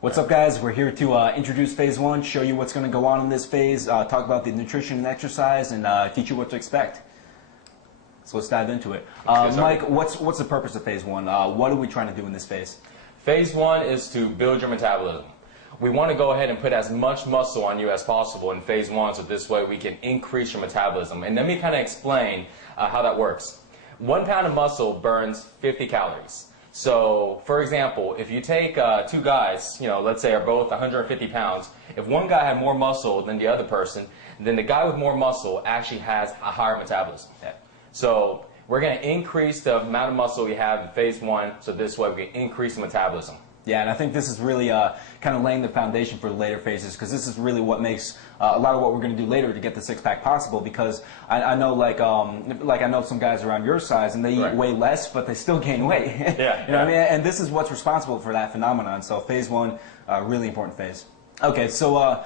What's up, guys? We're here to introduce phase one, show you what's going to go on in this phase, talk about the nutrition and exercise, and teach you what to expect. So let's dive into it. Mike, what's the purpose of phase one? What are we trying to do in this phase? Phase one is to build your metabolism. We want to go ahead and put as much muscle on you as possible in phase one, so this way we can increase your metabolism. And let me kind of explain how that works. 1 pound of muscle burns 50 calories. So, for example, if you take two guys, let's say are both 150 pounds, if one guy had more muscle than the other person, then the guy with more muscle actually has a higher metabolism. Yeah. So, we're going to increase the amount of muscle we have in phase one, so this way we can increase the metabolism. Yeah, and I think this is really kind of laying the foundation for the later phases, because this is really what makes a lot of what we're going to do later to get the six-pack possible. Because I know, like I know some guys around your size, and they eat way less, but they still gain weight. Yeah, you know what I mean? And this is what's responsible for that phenomenon. So phase one, really important phase. Okay, so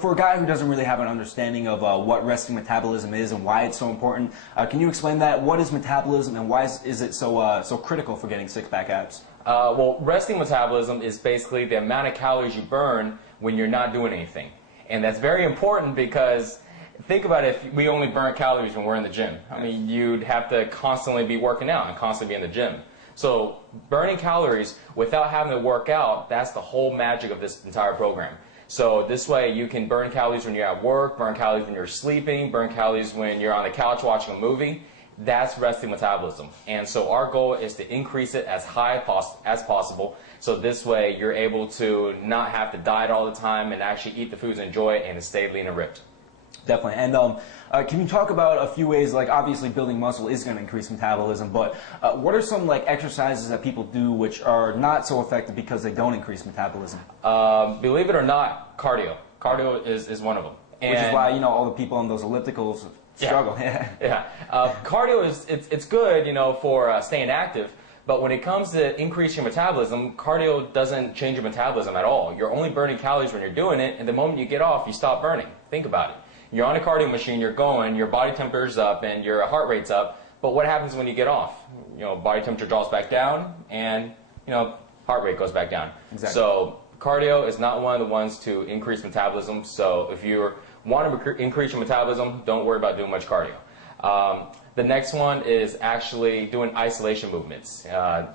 for a guy who doesn't really have an understanding of what resting metabolism is and why it's so important, can you explain that? What is metabolism, and why is it so critical for getting six-pack abs? Well, resting metabolism is basically the amount of calories you burn when you're not doing anything. And that's very important because think about it, if we only burn calories when we're in the gym. I mean, you'd have to constantly be working out and constantly be in the gym. So burning calories without having to work out, that's the whole magic of this entire program. So this way you can burn calories when you're at work, burn calories when you're sleeping, burn calories when you're on the couch watching a movie. That's resting metabolism. And so our goal is to increase it as high as possible. So this way you're able to not have to diet all the time and actually eat the foods, enjoy it, and stay lean and ripped. Definitely. And can you talk about a few ways, like obviously building muscle is going to increase metabolism, but what are some like exercises that people do which are not so effective because they don't increase metabolism? Believe it or not, cardio. Cardio is one of them. Which is why, all the people on those ellipticals struggle. Yeah. Cardio it's good, for staying active. But when it comes to increasing your metabolism, cardio doesn't change your metabolism at all. You're only burning calories when you're doing it, and the moment you get off, you stop burning. Think about it. You're on a cardio machine, you're going, your body temperature's up, and your heart rate's up. But what happens when you get off? Body temperature drops back down, and heart rate goes back down. Exactly. So cardio is not one of the ones to increase metabolism. So if you want to increase your metabolism, don't worry about doing much cardio. The next one is actually doing isolation movements.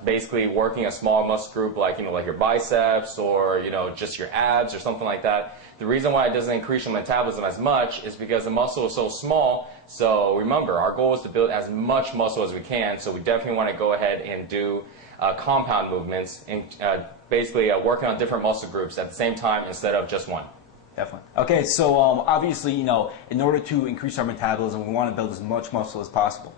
Basically working a small muscle group like your biceps or just your abs or something like that. The reason why it doesn't increase your metabolism as much is because the muscle is so small. So remember, our goal is to build as much muscle as we can. So we definitely want to go ahead and do compound movements and basically working on different muscle groups at the same time instead of just one. Definitely. Okay, so obviously, in order to increase our metabolism, we want to build as much muscle as possible.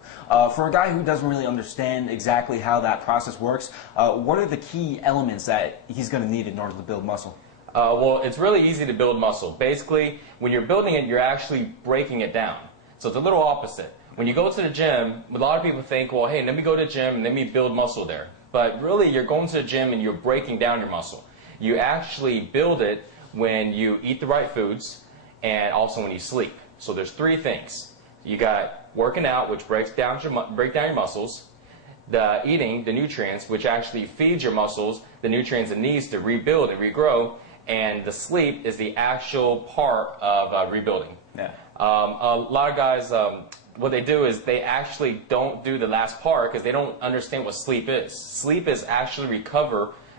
For a guy who doesn't really understand exactly how that process works, what are the key elements that he's going to need in order to build muscle? Well, it's really easy to build muscle. Basically, when you're building it, you're actually breaking it down. So it's a little opposite. When you go to the gym, a lot of people think, well, hey, let me go to the gym and let me build muscle there. But really, you're going to the gym and you're breaking down your muscle. You actually build it when you eat the right foods and also when you sleep. So there's three things. You got working out, which break down your muscles, the eating, the nutrients, which actually feeds your muscles the nutrients it needs to rebuild and regrow, and the sleep is the actual part of rebuilding. Yeah. A lot of guys, what they do is they actually don't do the last part because they don't understand what sleep is. Sleep is actually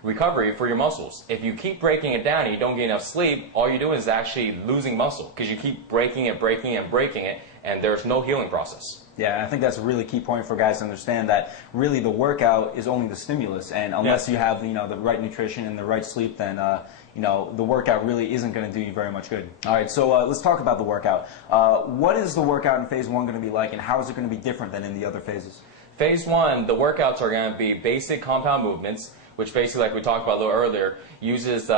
recovery for your muscles. If you keep breaking it down and you don't get enough sleep, all you're doing is actually losing muscle because you keep breaking it, and there's no healing process. Yeah, I think that's a really key point for guys to understand that really the workout is only the stimulus, and unless you have the right nutrition and the right sleep, then the workout really isn't going to do you very much good. All right, so let's talk about the workout. What is the workout in phase one going to be like, and how is it going to be different than in the other phases? Phase one, the workouts are going to be basic compound movements, which basically, like we talked about a little earlier, uses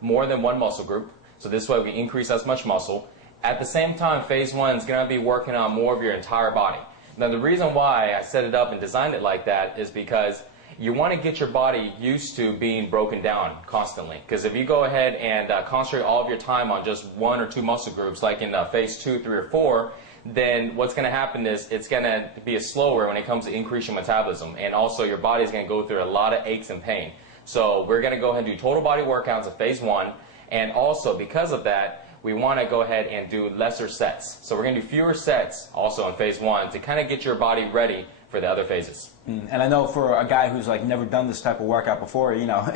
more than one muscle group. So this way we increase as much muscle. At the same time, phase one is going to be working on more of your entire body. Now the reason why I set it up and designed it like that is because you want to get your body used to being broken down constantly. Because if you go ahead and concentrate all of your time on just one or two muscle groups, like in phase 2, 3, or 4, then what's going to happen is it's going to be slower when it comes to increasing metabolism. And also your body is going to go through a lot of aches and pain. So we're going to go ahead and do total body workouts in phase 1. And also, because of that, we want to go ahead and do lesser sets. So we're going to do fewer sets also in phase 1 to kind of get your body ready for the other phases. And I know for a guy who's like never done this type of workout before, you know,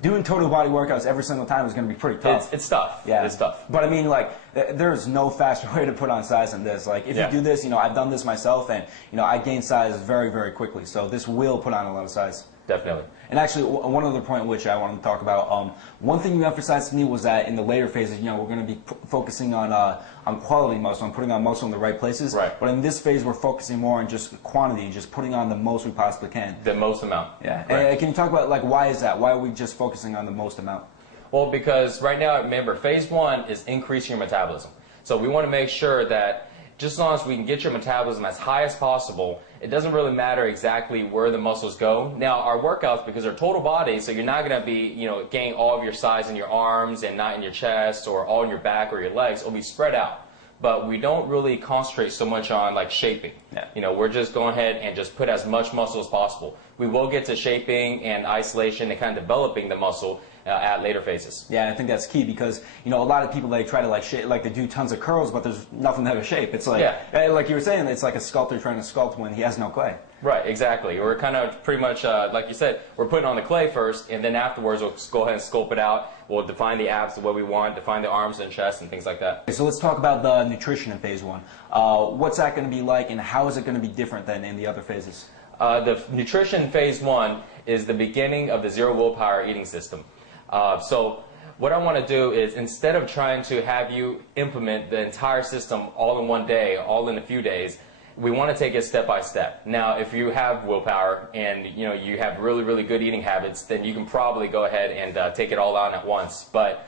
doing total body workouts every single time is going to be pretty tough. It's tough. Yeah, it's tough. But I mean, like, there's no faster way to put on size than this. Like, if you do this, you know, I've done this myself, and you know, I gain size very, very quickly. So this will put on a lot of size. Definitely. And actually, one other point which I wanted to talk about, one thing you emphasized to me was that in the later phases, you know, we're going to be focusing on quality muscle, on putting on muscle in the right places. Right. But in this phase, we're focusing more on just quantity, just putting on the most we possibly can. The most amount. Yeah. Right. And can you talk about, like, why is that? Why are we just focusing on the most amount? Well, because right now, remember, phase 1 is increasing your metabolism. So we want to make sure that just as long as we can get your metabolism as high as possible, it doesn't really matter exactly where the muscles go. Now, our workouts, because they're total body, so you're not going to be, you know, gaining all of your size in your arms and not in your chest or all in your back or your legs. It'll be spread out. But we don't really concentrate so much on, like, shaping. Yeah. You know, we're just going ahead and just put as much muscle as possible. We will get to shaping and isolation and kind of developing the muscle at later phases. Yeah, I think that's key because, you know, a lot of people, they try to, like, shape, like, they do tons of curls, but there's nothing there to shape. It's like, like you were saying, it's like a sculptor trying to sculpt when he has no clay. Right, exactly. We're kind of pretty much, like you said, we're putting on the clay first, and then afterwards we'll go ahead and sculpt it out. We'll define the abs the way we want, define the arms and chest and things like that. Okay, so let's talk about the nutrition in phase 1. What's that going to be like, and how is it going to be different than in the other phases? The nutrition phase 1 is the beginning of the zero willpower eating system. So what I want to do is, instead of trying to have you implement the entire system all in one day, all in a few days, we want to take it step by step. Now, if you have willpower and you know you have really, really good eating habits, then you can probably go ahead and take it all on at once. But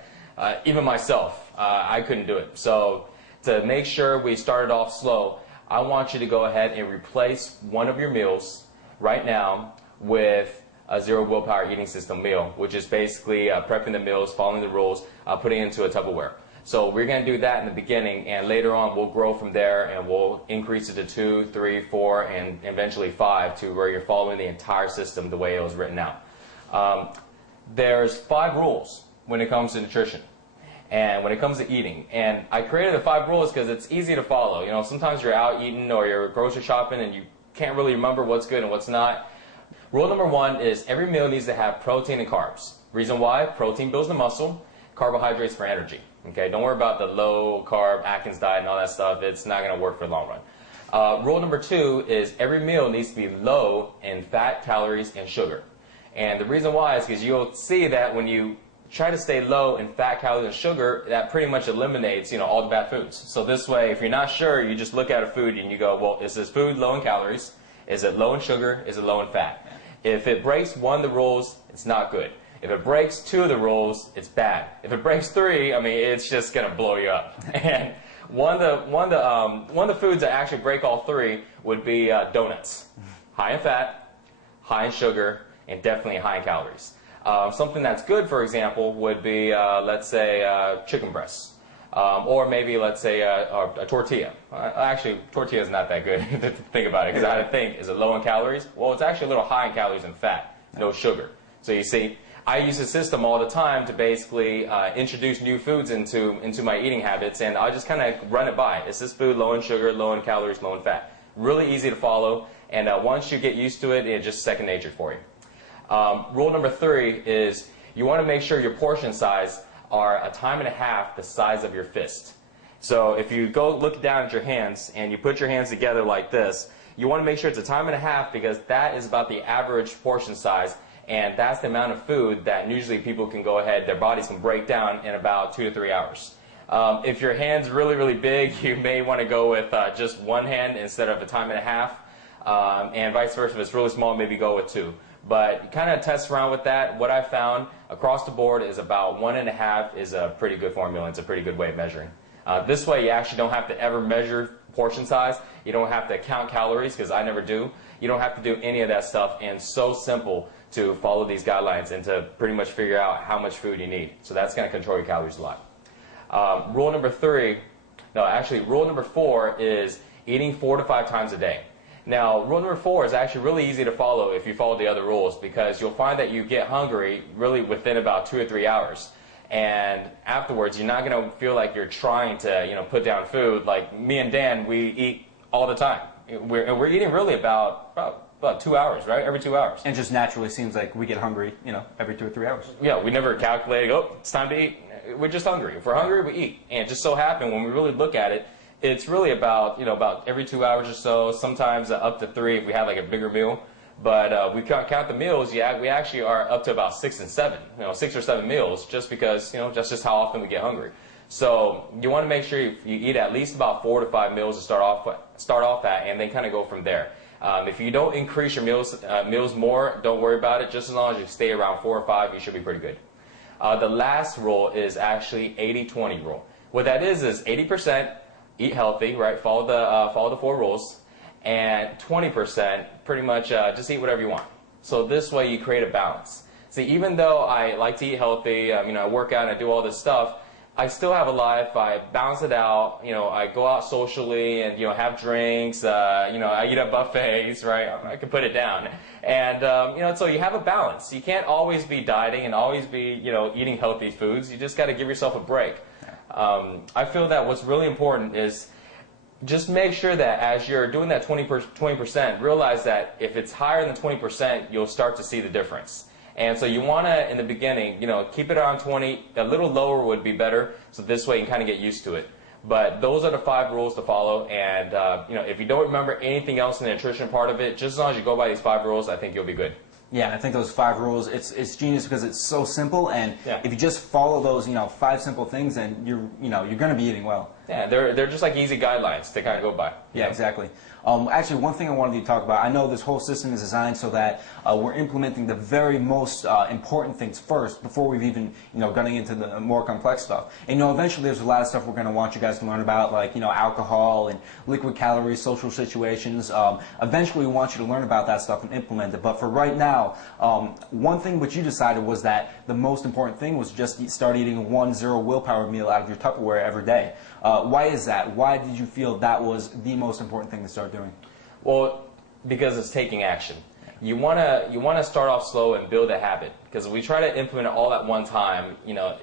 even myself, I couldn't do it. So to make sure we started off slow, I want you to go ahead and replace one of your meals right now with a zero willpower eating system meal, which is basically prepping the meals, following the rules, putting it into a Tupperware. So we're going to do that in the beginning, and later on we'll grow from there, and we'll increase it to 2, 3, 4, and eventually 5 to where you're following the entire system the way it was written out. There's 5 rules when it comes to nutrition and when it comes to eating. And I created the 5 rules because it's easy to follow. You know, sometimes you're out eating or you're grocery shopping and you can't really remember what's good and what's not. Rule number 1 is every meal needs to have protein and carbs. Reason why? Protein builds the muscle, carbohydrates for energy. Okay, don't worry about the low carb Atkins diet and all that stuff. It's not going to work for the long run. Rule number 2 is every meal needs to be low in fat, calories, and sugar. And the reason why is because you'll see that when you try to stay low in fat, calories, and sugar, that pretty much eliminates, you know, all the bad foods. So this way, if you're not sure, you just look at a food and you go, well, is this food low in calories? Is it low in sugar? Is it low in fat? If it breaks one of the rules, it's not good. If it breaks 2 of the rules, it's bad. If it breaks 3, I mean, it's just going to blow you up. And one of the foods that actually break all 3 would be donuts. High in fat, high in sugar, and definitely high in calories. Something that's good, for example, would be, let's say, chicken breasts. Or maybe, let's say, a tortilla. Actually, tortilla is not that good to think about it, because I had to think, is it low in calories? Well, it's actually a little high in calories and fat, no sugar. So you see, I use a system all the time to basically introduce new foods into my eating habits, and I just kind of run it by. Is this food low in sugar, low in calories, low in fat? Really easy to follow, and once you get used to it, it's just second nature for you. Rule number 3 is you want to make sure your portion size are 1.5 times the size of your fist. So if you go look down at your hands and you put your hands together like this, you want to make sure it's 1.5 times because that is about the average portion size, and that's the amount of food that usually people can go ahead, their bodies can break down in about 2 to 3 hours. If your hand's really, really big, you may want to go with just one hand instead of 1.5 times, and vice versa. If it's really small, maybe go with 2. But kind of test around with that. What I found across the board is about 1.5 is a pretty good formula. It's a pretty good way of measuring. This way, you actually don't have to ever measure portion size. You don't have to count calories, because I never do. You don't have to do any of that stuff, and it's so simple to follow these guidelines and to pretty much figure out how much food you need. So that's going to control your calories a lot. Rule number 4 is eating 4 to 5 times a day. Now, rule number 4 is actually really easy to follow if you follow the other rules, because you'll find that you get hungry really within about 2 or 3 hours. And afterwards, you're not going to feel like you're trying to, put down food. Like me and Dan, we eat all the time. We're eating really about 2 hours, right? Every 2 hours. And just naturally seems like we get hungry, every 2 or 3 hours. Yeah, we never calculate, oh, it's time to eat. We're just hungry. If we're hungry, we eat. And it just so happened, when we really look at it, it's really about, about every 2 hours or so, sometimes up to 3 if we have like a bigger meal. But we can't count the meals. We actually are up to about 6 and 7, 6 or 7 meals, just because, that's just how often we get hungry. So you want to make sure you eat at least about 4 to 5 meals to start off at, and then kind of go from there. If you don't increase your meals more, don't worry about it. Just as long as you stay around 4 or 5, you should be pretty good. The last rule is actually 80-20 rule. What that is 80% eat healthy, right? Follow the 4 rules, and 20% pretty much just eat whatever you want. So this way you create a balance. See, even though I like to eat healthy, I work out and I do all this stuff, I still have a life. I balance it out. I go out socially and have drinks. I eat at buffets, right? I can put it down. And so you have a balance. You can't always be dieting and always be eating healthy foods. You just got to give yourself a break. I feel that what's really important is just make sure that as you're doing that 20%, realize that if it's higher than 20%, you'll start to see the difference. And so you want to, in the beginning, keep it around 20. A little lower would be better, so this way you can kind of get used to it. But those are the 5 rules to follow. And if you don't remember anything else in the nutrition part of it, just as long as you go by these 5 rules, I think you'll be good. Yeah, I think those 5 rules, it's genius because it's so simple, and yeah. If you just follow those, 5 simple things, then you're going to be eating well. Yeah, they're just like easy guidelines to kind of go by. Yeah, exactly. Actually, one thing I wanted you to talk about, I know this whole system is designed so that we're implementing the very most important things first before we've even, getting into the more complex stuff. And, eventually there's a lot of stuff we're going to want you guys to learn about, like, alcohol and liquid calories, social situations. Eventually we want you to learn about that stuff and implement it. But for right now, one thing which you decided was that the most important thing was just start eating 1 0 willpower meal out of your Tupperware every day. Why is that? Why did you feel that was the most important thing to start doing? Well, because it's taking action. You wanna start off slow and build a habit. Because if we try to implement it all at one time,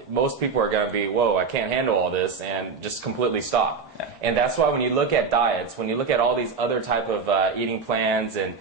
most people are gonna be, whoa, I can't handle all this, and just completely stop. Yeah. And that's why when you look at diets, when you look at all these other type of eating plans, and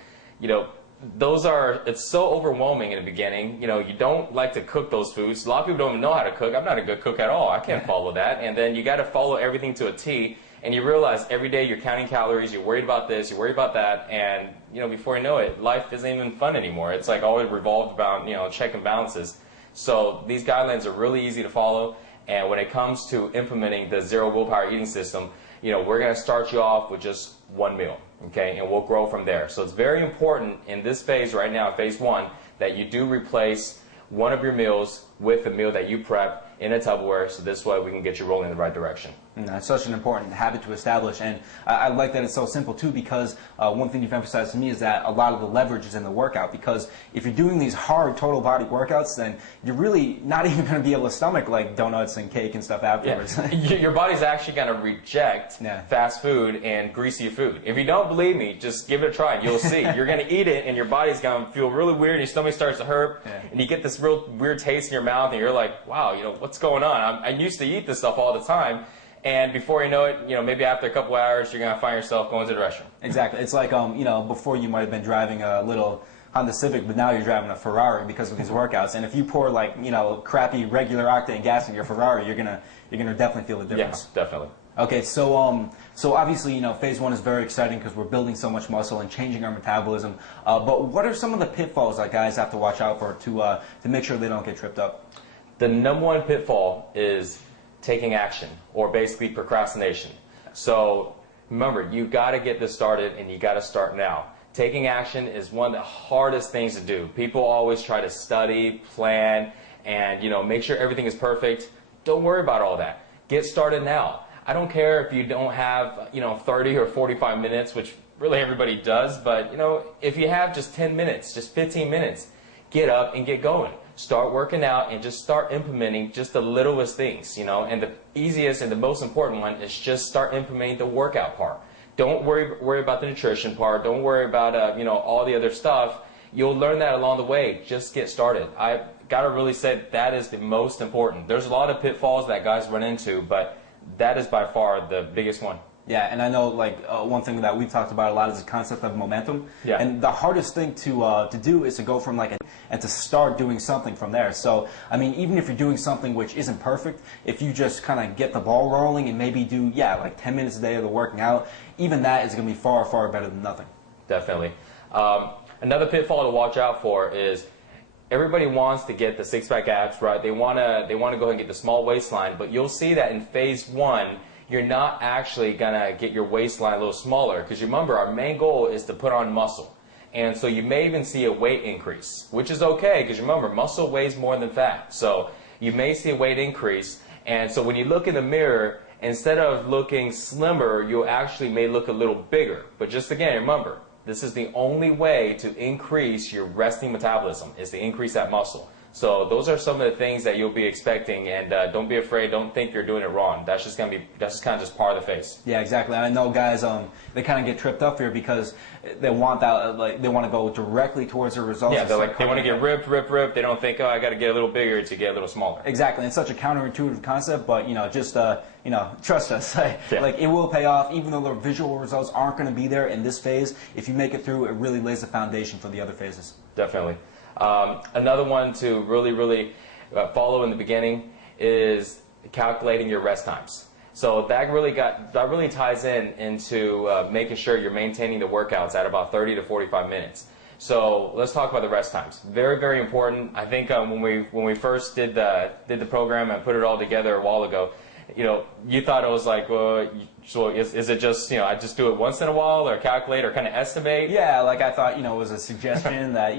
it's so overwhelming in the beginning. You don't like to cook those foods. A lot of people don't even know how to cook. I'm not a good cook at all. I can't follow that. And then you got to follow everything to a T. And you realize every day you're counting calories. You're worried about this. You're worried about that. And before you know it, life isn't even fun anymore. It's like always revolved around check and balances. So these guidelines are really easy to follow. And when it comes to implementing the 0 willpower eating system, we're going to start you off with just 1 meal. Okay, and we'll grow from there. So it's very important in this phase right now, phase 1, that you do replace one of your meals with a meal that you prep in a Tupperware, so this way we can get you rolling in the right direction. It's such an important habit to establish, and I like that it's so simple too, because one thing you've emphasized to me is that a lot of the leverage is in the workout, because if you're doing these hard total body workouts, then you're really not even going to be able to stomach like donuts and cake and stuff afterwards. Yeah. Your body's actually going to reject fast food and greasy food. If you don't believe me, just give it a try. You'll see. You're going to eat it, and your body's going to feel really weird, and your stomach starts to hurt, and you get this real weird taste in your mouth, and you're like, wow, what's going on? I used to eat this stuff all the time. And before you know it, maybe after a couple hours, you're going to find yourself going to the restroom. Exactly. It's like, before you might have been driving a little Honda Civic, but now you're driving a Ferrari because of these workouts. And if you pour crappy regular octane gas in your Ferrari, you're gonna definitely feel the difference. Yeah, definitely. Okay, so obviously, phase 1 is very exciting because we're building so much muscle and changing our metabolism. But what are some of the pitfalls that guys have to watch out for to make sure they don't get tripped up? The number 1 pitfall is taking action, or basically procrastination. So remember, you got to get this started, and you got to start now. Taking action is one of the hardest things to do. People always try to study, plan, and make sure everything is perfect. Don't worry about all that. Get started now. I don't care if you don't have 30 or 45 minutes, which really everybody does, but if you have just 10 minutes, just 15 minutes, get up and get going. Start working out and just start implementing just the littlest things, and the easiest and the most important one is just start implementing the workout part. Don't worry about the nutrition part. Don't worry about you know, all the other stuff. You'll learn that along the way. Just get started. I've got to really say that is the most important. There's a lot of pitfalls that guys run into, but that is by far the biggest one. Yeah, and I know like one thing that we've talked about a lot is the concept of momentum. Yeah. And the hardest thing to do is to go from like and to start doing something from there. So I mean, even if you're doing something which isn't perfect, if you just kind of get the ball rolling and maybe do like 10 minutes a day of the working out, even that is going to be far, far better than nothing. Definitely. Another pitfall to watch out for is everybody wants to get the six-pack abs, right? They wanna go ahead and get the small waistline, but you'll see that in phase 1, you're not actually gonna get your waistline a little smaller, because remember, our main goal is to put on muscle. And so you may even see a weight increase, which is okay, because remember, muscle weighs more than fat. So you may see a weight increase, and so when you look in the mirror, instead of looking slimmer, you actually may look a little bigger. But just again, remember, this is the only way to increase your resting metabolism, is to increase that muscle. So those are some of the things that you'll be expecting, and don't be afraid. Don't think you're doing it wrong. That's just kind of just part of the phase. Yeah, exactly. And I know guys, they kind of get tripped up here because they want that, like they want to go directly towards the results. Yeah, they want to get ripped. They don't think, oh, I got to get a little bigger to get a little smaller. Exactly. It's such a counterintuitive concept, but just trust us. Yeah. Like it will pay off, even though the visual results aren't going to be there in this phase. If you make it through, it really lays the foundation for the other phases. Definitely. Another one to really follow in the beginning is calculating your rest times. So that really ties into making sure you're maintaining the workouts at about 30 to 45 minutes. So let's talk about the rest times. Very, very important. I think when we first did the program and put it all together a while ago, you thought it was like, well, so is it just, I just do it once in a while, or calculate, or kind of estimate? Yeah, like I thought, it was a suggestion that,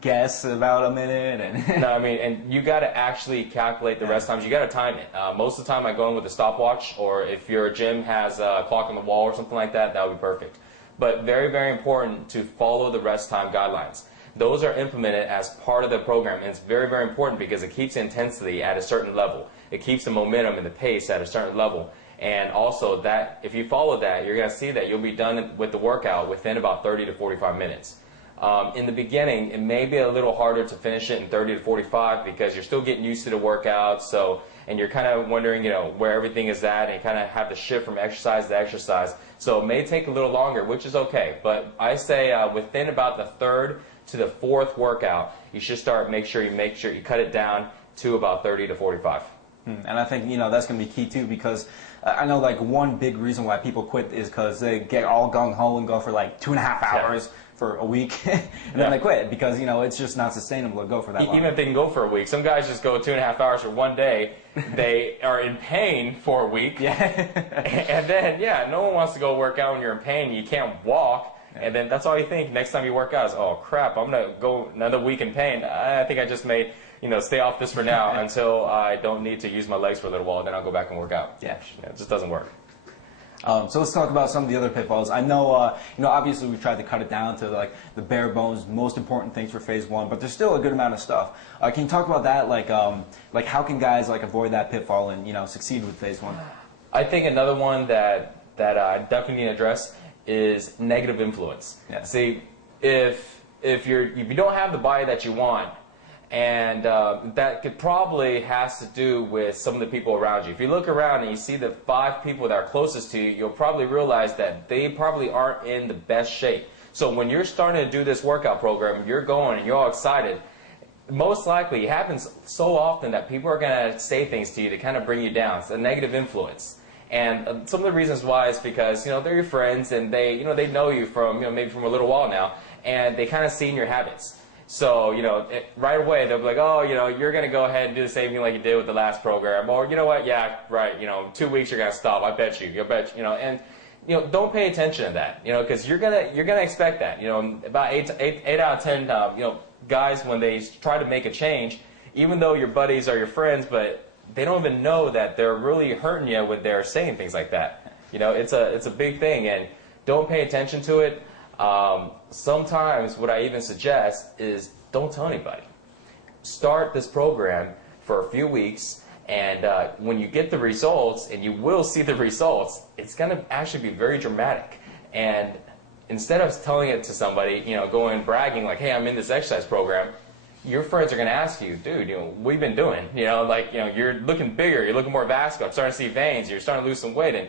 guess about a minute. And No, I mean, and you got to actually calculate the rest times. You got to time it. Most of the time I go in with a stopwatch, or if your gym has a clock on the wall or something like that, that would be perfect. But very, very important to follow the rest time guidelines. Those are implemented as part of the program, and it's very, very important because it keeps the intensity at a certain level. It keeps the momentum and the pace at a certain level. And also that, if you follow that, you're going to see that you'll be done with the workout within about 30 to 45 minutes. In the beginning, it may be a little harder to finish it in 30 to 45 because you're still getting used to the workout, and you're kind of wondering, where everything is at, and you kind of have to shift from exercise to exercise. So it may take a little longer, which is okay. But I say within about the third to the fourth workout, you should make sure you cut it down to about 30 to 45. And I think, that's going to be key too, because I know like one big reason why people quit is because they get all gung-ho and go for like 2.5 hours for a week, and then they quit because, it's just not sustainable to go for that long. Even if they can go for a week. Some guys just go 2.5 hours for one day. They are in pain for a week. Yeah. And then, no one wants to go work out when you're in pain. You can't walk. And then that's all you think next time you work out is, oh crap, I'm going to go another week in pain. I think I just may, stay off this for now until I don't need to use my legs for a little while, then I'll go back and work out. Yeah. It just doesn't work. So let's talk about some of the other pitfalls. I know, obviously we've tried to cut it down to like the bare bones, most important things for phase 1, but there's still a good amount of stuff. Can you talk about that? Like how can guys avoid that pitfall and, succeed with phase 1? I think another one that I definitely need to address is negative influence. Yeah. See, if you don't have the body that you want, and that could probably has to do with some of the people around you. If you look around and you see the 5 people that are closest to you, you'll probably realize that they probably aren't in the best shape. So when you're starting to do this workout program, you're going and you're all excited, most likely it happens so often that people are going to say things to you to kind of bring you down. It's a negative influence. And some of the reasons why is because, they're your friends and they know you from, maybe from a little while now, and they kind of seen your habits. So, right away they'll be like, oh, you're going to go ahead and do the same thing like you did with the last program. Or, you know what, yeah, right, 2 weeks you're going to stop, I bet you, and, don't pay attention to that, because you're going to expect that. About 8 out of 10, guys, when they try to make a change, even though your buddies are your friends, but they don't even know that they're really hurting you when they're saying things like that. It's a big thing, and don't pay attention to it. Sometimes what I even suggest is don't tell anybody. Start this program for a few weeks And when you get the results, and you will see the results, it's going to actually be very dramatic. And instead of telling it to somebody, going bragging like, hey, I'm in this exercise program, your friends are going to ask you, dude, what have you been doing? You're looking bigger, you're looking more vascular, I'm starting to see veins, you're starting to lose some weight, and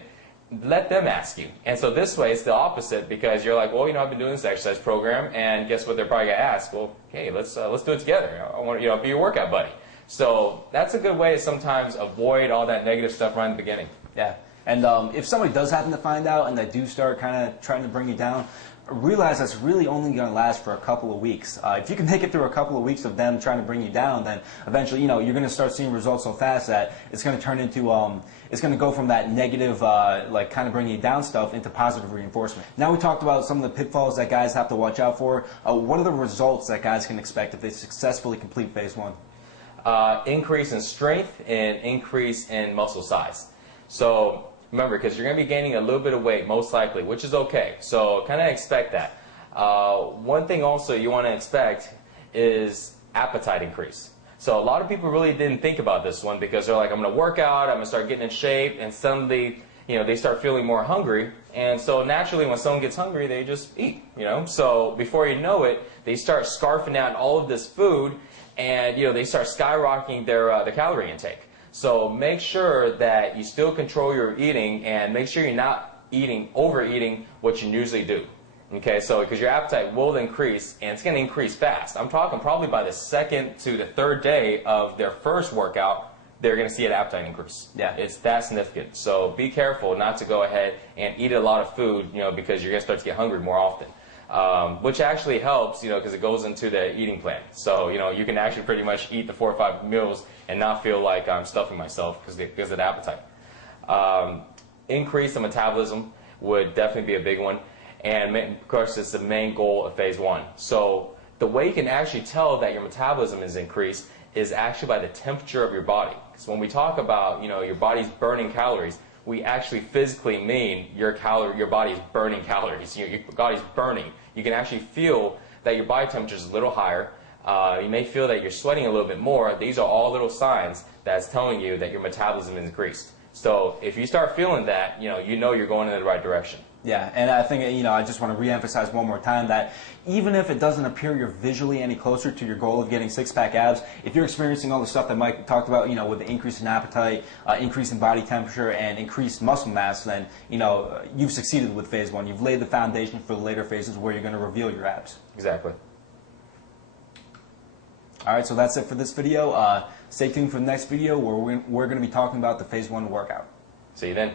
let them ask you. And so this way it's the opposite, because you're like, well, I've been doing this exercise program, and guess what they're probably going to ask? Well, okay, let's do it together. I want to be your workout buddy. So that's a good way to sometimes avoid all that negative stuff right in the beginning. Yeah. And if somebody does happen to find out and they do start kind of trying to bring you down, realize that's really only going to last for a couple of weeks. If you can make it through a couple of weeks of them trying to bring you down, then eventually, you're going to start seeing results so fast that it's going to turn into, it's going to go from that negative, like kind of bringing you down stuff into positive reinforcement. Now we talked about some of the pitfalls that guys have to watch out for. What are the results that guys can expect if they successfully complete phase 1? Increase in strength and increase in muscle size. So remember, because you're going to be gaining a little bit of weight, most likely, which is okay. So kind of expect that. One thing also you want to expect is appetite increase. So a lot of people really didn't think about this one, because they're like, I'm going to work out, I'm going to start getting in shape, and suddenly, they start feeling more hungry. And so naturally, when someone gets hungry, they just eat, So before you know it, they start scarfing out all of this food, and, they start skyrocketing their calorie intake. So make sure that you still control your eating, and make sure you're not overeating what you usually do. Okay, so because your appetite will increase, and it's going to increase fast. I'm talking probably by the second to the third day of their first workout, they're going to see an appetite increase. Yeah. It's that significant. So be careful not to go ahead and eat a lot of food, because you're going to start to get hungry more often. Which actually helps, because it goes into the eating plan. So, you can actually pretty much eat the 4 or 5 meals and not feel like I'm stuffing myself because of the appetite. Increase the metabolism would definitely be a big one. And of course, it's the main goal of phase 1. So the way you can actually tell that your metabolism is increased is actually by the temperature of your body. Because when we talk about, your body's burning calories, we actually physically mean your body's burning calories. Your body's burning. You can actually feel that your body temperature is a little higher. You may feel that you're sweating a little bit more. These are all little signs that's telling you that your metabolism is increased. So if you start feeling that, you know you're going in the right direction. Yeah, and I think, I just want to reemphasize one more time that even if it doesn't appear you're visually any closer to your goal of getting six-pack abs, if you're experiencing all the stuff that Mike talked about, with the increase in appetite, increase in body temperature, and increased muscle mass, then, you've succeeded with phase 1. You've laid the foundation for the later phases where you're going to reveal your abs. Exactly. All right, so that's it for this video. Stay tuned for the next video where we're going to be talking about the phase 1 workout. See you then.